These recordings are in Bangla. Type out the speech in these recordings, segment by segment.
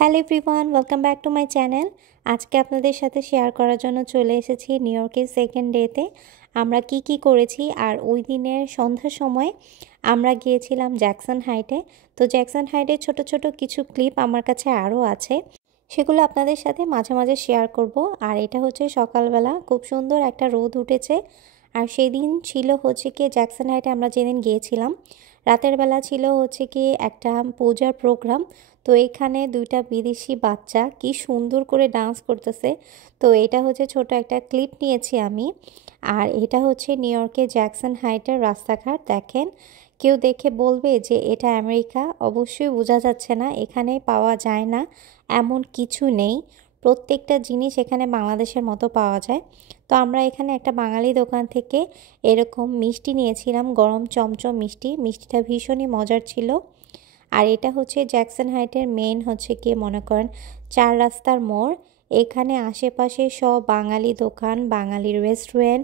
Hello everyone, welcome back to my channel. আজকে আপনাদের সাথে শেয়ার করার জন্য চলে এসেছি নিউ ইয়র্কের সেকেন্ড ডেতে আমরা কি করেছি। আর ওই দিনের সন্ধ্যার সময় আমরা গিয়েছিলাম জ্যাকসন হাইটে। তো জ্যাকসন হাইটের ছোট ছোট কিছু ক্লিপ আমার কাছে আরও আছে, সেগুলো আপনাদের সাথে মাঝে মাঝে শেয়ার করব। আর এটা হচ্ছে সকালবেলা, খুব সুন্দর একটা রোদ উঠেছে। আর সেদিন ছিল হচ্ছে কি জ্যাকসন হাইটে আমরা যেদিন গিয়েছিলাম, রাতের বেলা ছিল হচ্ছে কি একটা পূজার প্রোগ্রাম। তো এখানে দুইটা বিদেশি বাচ্চা কি সুন্দর করে ডান্স করতেছে। তো এটা হচ্ছে ছোট একটা ক্লিপ নিয়েছি আমি। আর এটা হচ্ছে নিউ ইয়র্কের জ্যাকসন হাইটের রাস্তাঘাট। দেখেন, কেউ দেখে বলবে যে এটা আমেরিকা, অবশ্যই বোঝা যাচ্ছে না। এখানে পাওয়া যায় না এমন কিছু নেই, প্রত্যেকটা জিনিস এখানে বাংলাদেশের মতো পাওয়া যায়। তো আমরা এখানে একটা বাঙালি দোকান থেকে এরকম মিষ্টি নিয়েছিলাম, গরম চমচম মিষ্টি। মিষ্টিটা ভীষণই মজার ছিল। আর এটা হচ্ছে জ্যাকসন হাইটের মেইন হচ্ছে কি মনে করেন চার রাস্তার মোড়। এখানে আশেপাশে সব বাঙালি দোকান, বাঙালি রেস্টুরেন্ট,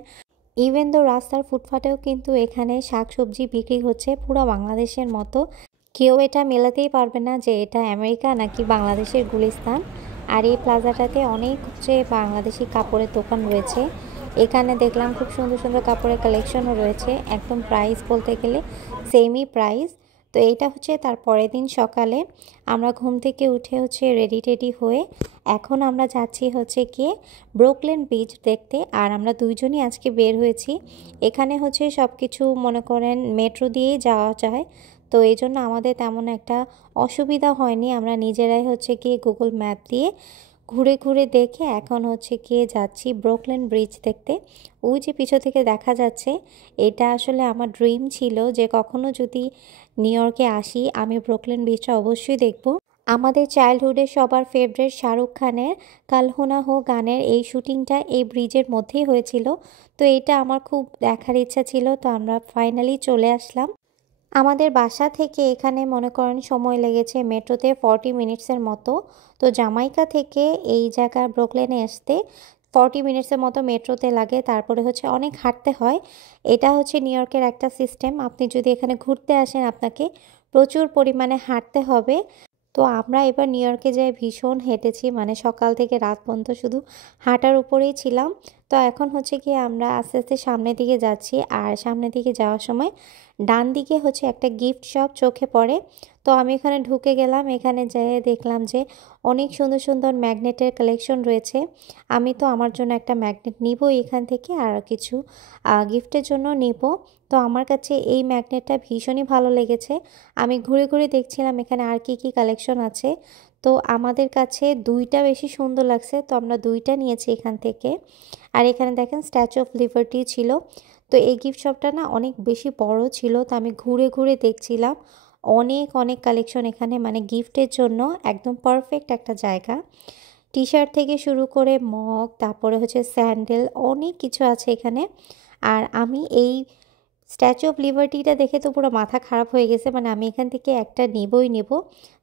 ইভেন তো রাস্তার ফুটপাতেও কিন্তু এখানে শাকসবজি বিক্রি হচ্ছে পুরো বাংলাদেশের মতো। কেউ এটা মেলাতেই পারবে না যে এটা আমেরিকা নাকি বাংলাদেশের গুলিস্তান। আর এই প্লাজাটাতে অনেক হচ্ছে বাংলাদেশি কাপড়ের দোকান রয়েছে। এখানে দেখলাম খুব সুন্দর সুন্দর কাপড়ের কালেকশনও রয়েছে, একদম প্রাইস বলতে গেলে সেমই প্রাইস। তো এইটা হচ্ছে তার পরের দিন সকালে আমরা ঘুম থেকে উঠে হচ্ছে রেডি হয়ে এখন আমরা যাচ্ছি হচ্ছে গিয়ে ব্রুকলিন বিচ দেখতে। আর আমরা দুইজনই আজকে বের হয়েছি। এখানে হচ্ছে সব কিছু মনে করেন মেট্রো দিয়েই যাওয়া যায়, তো এই জন্য আমাদের তেমন একটা অসুবিধা হয়নি। আমরা নিজেরাই হচ্ছে গিয়ে গুগল ম্যাপ দিয়ে ঘুরে ঘুরে দেখে এখন হচ্ছে গিয়ে যাচ্ছি ব্রুকলিন ব্রিজ দেখতে। ওই যে পিছু থেকে দেখা যাচ্ছে, এটা আসলে আমার ড্রিম ছিল যে কখনো যদি নিউ ইয়র্কে আসি আমি ব্রুকলিন ব্রিজটা অবশ্যই দেখব। আমাদের চাইল্ডহুডের সবার ফেভারিট শাহরুখ খানের কাল হো না হো গানের এই শুটিংটা এই ব্রিজের মধ্যেই হয়েছিল। তো এটা আমার খুব দেখার ইচ্ছা ছিল। তো আমরা ফাইনালি চলে আসলাম। আমাদের বাসা থেকে এখানে মনে করেন সময় লেগেছে মেট্রোতে 40 মিনিটসের মতো। তো জামাইকা থেকে এই জায়গা ব্রুকলিনে আসতে 40 মিনিটসের মতো মেট্রোতে লাগে, তারপরে হচ্ছে অনেক হাঁটতে হয়। এটা হচ্ছে নিউ ইয়র্কের একটা সিস্টেম, আপনি যদি এখানে ঘুরতে আসেন আপনাকে প্রচুর পরিমাণে হাঁটতে হবে। তো আমরা এবার নিউ ইয়র্কে যাই ভীষণ হেঁটেছি, মানে সকাল থেকে রাত পর্যন্ত শুধু হাঁটার উপরেই ছিলাম। তো এখন হচ্ছে কি আমরা আস্তে আস্তে সামনের দিকে যাচ্ছি। আর সামনের দিকে যাওয়ার সময় ডান দিকে হচ্ছে একটা গিফট শপ চোখে পড়ে। তো আমি এখানে ঢুকে গেলাম। এখানে যেয়ে দেখলাম যে অনেক সুন্দর সুন্দর ম্যাগনেটের কালেকশন রয়েছে। আমি তো আমার জন্য একটা ম্যাগনেট নিব এখান থেকে, আর কিছু গিফটের জন্য নিব। তো আমার কাছে এই ম্যাগনেটটা ভীষণই ভালো লেগেছে। আমি ঘুরে ঘুরে দেখছিলাম এখানে আর কি কালেকশন আছে। তো আমাদের কাছে দুইটা বেশি সুন্দর লাগছে, তো আমরা দুইটা নিয়েছি এখান থেকে। আর এখানে দেখেন স্ট্যাচু অফ লিবার্টি ছিল। তো এই গিফট শপটা না অনেক বেশি বড় ছিল, তো আমি ঘুরে ঘুরে দেখছিলাম। অনেক অনেক কালেকশন এখানে, মানে গিফটের জন্য একদম পারফেক্ট একটা জায়গা। টি শার্ট থেকে শুরু করে মগ, তারপরে হচ্ছে স্যান্ডেল, অনেক কিছু আছে এখানে। আর আমি এই স্ট্যাচু অফ লিবার্টিটা দেখে তো পুরো মাথা খারাপ হয়ে গেছে, মানে আমি এখান থেকে একটা নেবই নেব।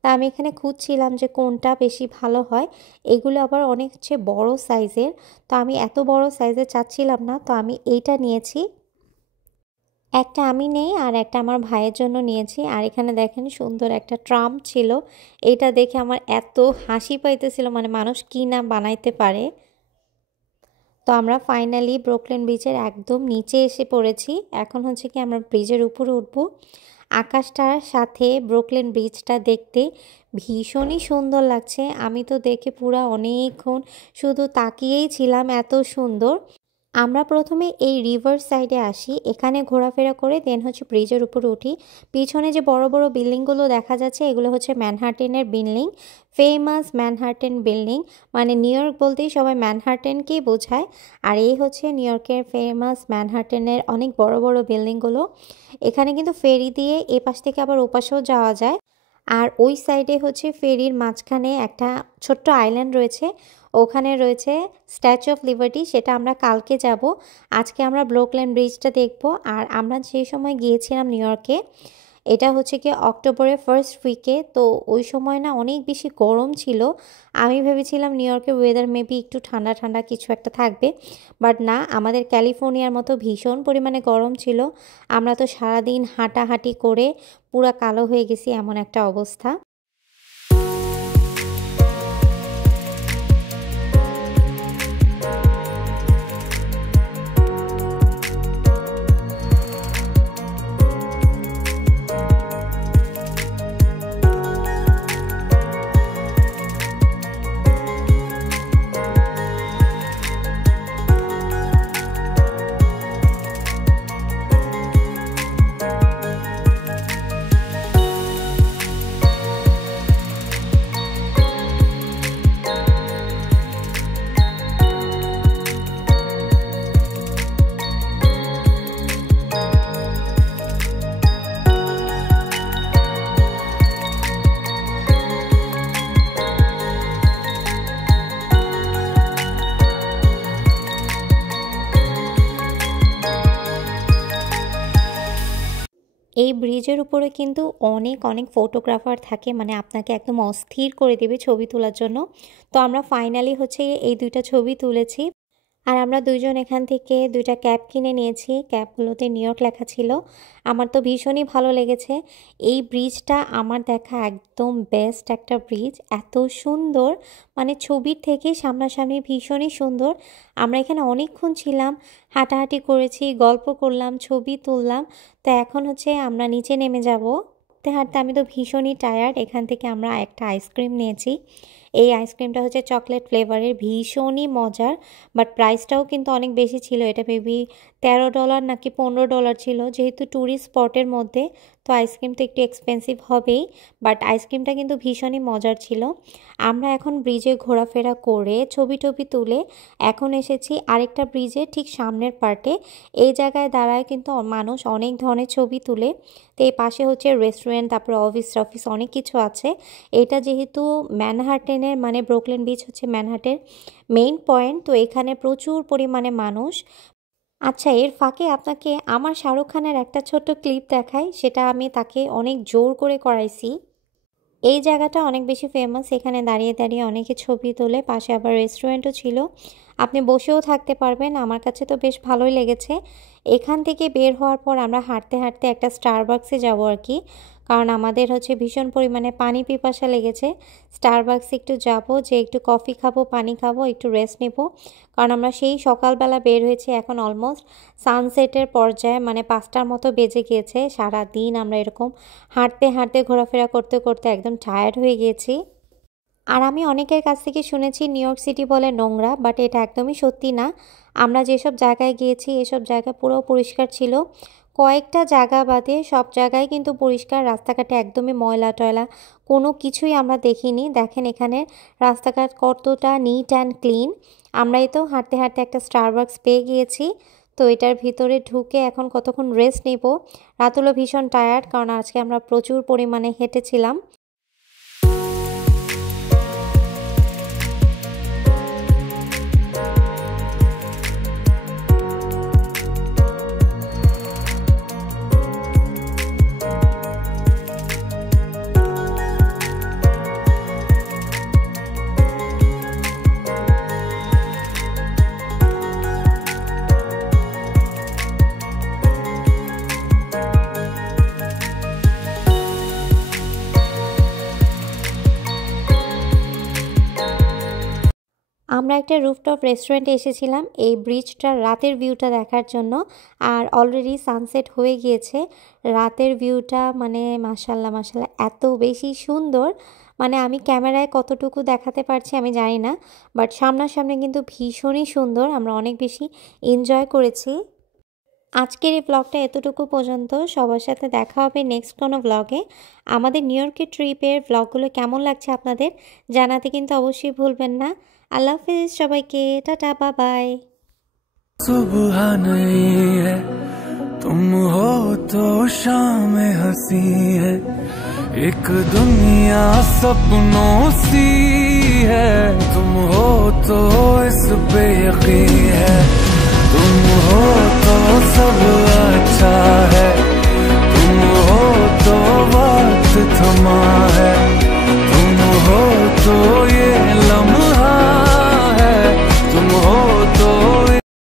তা আমি এখানে খুঁজছিলাম যে কোনটা বেশি ভালো হয়। এগুলো আবার অনেক হচ্ছে বড় সাইজের, তো আমি এত বড় সাইজের চাচ্ছিলাম না, তো আমি এইটা নিয়েছি। একটা আমি নেই আর একটা আমার ভাইয়ের জন্য নিয়েছি। আর এখানে দেখেন সুন্দর একটা ট্রাম্প ছিল, এটা দেখে আমার এত হাসি পাইতেছিল, মানে মানুষ কি না বানাইতে পারে। তো আমরা ফাইনালি ব্রুকলিন ব্রিজের একদম নিচে এসে পড়েছি। এখন হচ্ছে কি আমরা ব্রিজের উপরে উঠব। আকাশটার সাথে ব্রুকলিন ব্রিজটা দেখতে ভীষণই সুন্দর লাগছে। আমি তো দেখে পুরা অনেকক্ষণ শুধু তাকিয়েই ছিলাম, এত সুন্দর। আমরা প্রথমে এই রিভার সাইডে আসি, এখানে ঘোরাফেরা করে দেন হচ্ছে ব্রিজের উপরে উঠি। পিছনে যে বড় বড় বিল্ডিংগুলো দেখা যাচ্ছে এগুলো হচ্ছে ম্যানহাটেনের বিল্ডিং, ফেমাস ম্যানহাটেন বিল্ডিং। মানে নিউ ইয়র্ক বলতেই সবাই ম্যানহাটেনকেই বোঝায়। আর এই হচ্ছে নিউ ইয়র্কের ফেমাস ম্যানহাটেনের অনেক বড় বড় বিল্ডিংগুলো। এখানে কিন্তু ফেরি দিয়ে এ পাশ থেকে আবার ও পাশেও যাওয়া যায়। আর ওই সাইডে হচ্ছে ফেরির মাঝখানে একটা ছোট্ট আইল্যান্ড রয়েছে, ওখানে রয়েছে স্ট্যাচু অফ লিবার্টি, সেটা আমরা কালকে যাব। আজকে আমরা ব্রুকলিন ব্রিজটা দেখব। আর আমরা যে সময় গিয়েছিলাম নিউ ইয়র্কে, এটা হচ্ছে কি অক্টোবরের ফার্স্ট উইকে। তো ওই সময় না অনেক বেশি গরম ছিল। আমি ভেবেছিলাম নিউ ইয়র্কের ওয়েদার মেবি একটু ঠান্ডা ঠান্ডা কিছু একটা থাকবে, বাট না, আমাদের ক্যালিফোর্নিয়ার মতো ভীষণ পরিমাণে গরম ছিল। আমরা তো সারাদিন হাঁটাহাঁটি করে পুরা কালো হয়ে গেছি, এমন একটা অবস্থা। এই ব্রিজের উপরে কিন্তু অনেক অনেক ফটোগ্রাফার থাকে, মানে আপনাকে একদম অস্থির করে দেবে ছবি তোলার জন্য। তো আমরা ফাইনালি হচ্ছে এই 2টা ছবি তুলেছি। আর আমরা 2জন এখান থেকে 2টা ক্যাপ কিনে নিয়েছি। ক্যাপগুলোতে নিউ ইয়র্ক লেখা ছিল। আমার তো ভীষণই ভালো লেগেছে। এই ব্রিজটা আমার দেখা একদম বেস্ট একটা ব্রিজ, এত সুন্দর, মানে ছবির থেকে সামনাসামনি ভীষণই সুন্দর। আমরা এখানে অনেকক্ষণ ছিলাম, হাঁটাহাঁটি করেছি, গল্প করলাম, ছবি তুললাম। তো এখন হচ্ছে আমরা নিচে নেমে যাব। হাঁটতে হাঁটতে আমি তো ভীষণই টায়ার্ড। এখান থেকে আমরা একটা আইসক্রিম নিয়েছি। এই আইসক্রিমটা হচ্ছে চকলেট ফ্লেভারের, ভীষণই মজার, বাট প্রাইসটাও কিন্তু অনেক বেশি ছিল। এটা মেবি $13 নাকি $15 ছিল। যেহেতু ট্যুরিস্ট স্পটের মধ্যে, তো আইসক্রিম তো একটু এক্সপেন্সিভ হবেই, বাট আইসক্রিমটা কিন্তু ভীষণই মজার ছিল। আমরা এখন ব্রিজে ঘোরাফেরা করে ছবি টবি তুলে এখন এসেছি আরেকটা ব্রিজে ঠিক সামনের পার্টে। এই জায়গায় দাঁড়ায় কিন্তু মানুষ অনেক ধরনের ছবি তুলে। তো এই পাশে হচ্ছে রেস্টুরেন্ট, তারপরে অফিস অনেক কিছু আছে। এটা যেহেতু ম্যানহাটেনের, মানে ব্রুকলিন বিচ হচ্ছে ম্যানহাটের মেইন পয়েন্ট, তো এখানে প্রচুর পরিমাণে মানুষ। আচ্ছা, এর ফাঁকে আপনাকে আমার শাহরুখ খানের একটা ছোট্ট ক্লিপ দেখাই, সেটা আমি তাকে অনেক জোর করে করাইছি। এই জায়গাটা অনেক বেশি ফেমাস, এখানে দাঁড়িয়ে দাঁড়িয়ে অনেকে ছবি তোলে। পাশে আবার রেস্টুরেন্টও ছিল, আপনি বসেও থাকতে পারবেন। আমার কাছে তো বেশ ভালোই লেগেছে। এখান থেকে বের হওয়ার পর আমরা হাঁটতে হাঁটতে একটা স্টারবাক্সে যাব আর কি, কারণ আমাদের হচ্ছে ভীষণ পরিমাণে পানি পিপাসা লেগেছে। স্টারবাক্সে একটু যাব, যে একটু কফি খাবো, পানি খাবো, একটু রেস্ট নেব, কারণ আমরা সেই সকালবেলা বের হয়েছি। এখন অলমোস্ট সানসেটের পর্যায়ে, মানে 5টার মতো বেজে গিয়েছে। সারা দিন আমরা এরকম হাঁটতে হাঁটতে ঘোরাফেরা করতে করতে একদম টায়ার্ড হয়ে গিয়েছি। আর আমি অনেকের কাছ থেকে শুনেছি নিউ ইয়র্ক সিটি বলে নোংরা, বাট এটা একদমই সত্যি না। আমরা যেসব জায়গায় গিয়েছি এসব জায়গা পুরো পরিষ্কার ছিল। কয়েকটা জায়গা বাদে সব জায়গায় কিন্তু পরিষ্কার, রাস্তাঘাটে একদমই ময়লা টয়লা কোনো কিছুই আমরা দেখিনি। দেখেন এখানে রাস্তাঘাট কতটা নিট অ্যান্ড ক্লিন। আমরাই তো হাঁটতে হাঁটতে একটা স্টারবাক্স পেয়ে গিয়েছি। তো এটার ভিতরে ঢুকে এখন কতক্ষণ রেস্ট নেব। রাত হলো ভীষণ টায়ার্ড, কারণ আজকে আমরা প্রচুর পরিমাণে হেঁটেছিলাম। আমরা একটা রুফটপ রেস্টুরেন্টে এসেছিলাম এই ব্রিজটার রাতের ভিউটা দেখার জন্য। আর অলরেডি সানসেট হয়ে গিয়েছে। রাতের ভিউটা মানে মাশাল্লাহ মাশাল্লাহ এত বেশি সুন্দর, মানে আমি ক্যামেরায় কতটুকু দেখাতে পারছি আমি জানি না, বাট সামনাসামনি কিন্তু ভীষণই সুন্দর। আমরা অনেক বেশি এনজয় করেছি। আজকের এই ব্লগটা এতটুকু পর্যন্ত। সবার সাথে দেখা হবে নেক্সট কোনো ব্লগে। আমাদের নিউ ইয়র্কের ট্রিপের ব্লগগুলো কেমন লাগছে আপনাদের জানাতে কিন্তু অবশ্যই ভুলবেন না। আল্লাহ হাফিজ সবাইকে, টাটা, বাই বাই। सुबह नहीं है तुम हो तो शाम हंसी है, एक दुनिया सपनों सी है। तुम हो तो इस पे यकीन है, तुम हो तो सब अच्छा है, तुम हो तो वक्त थमा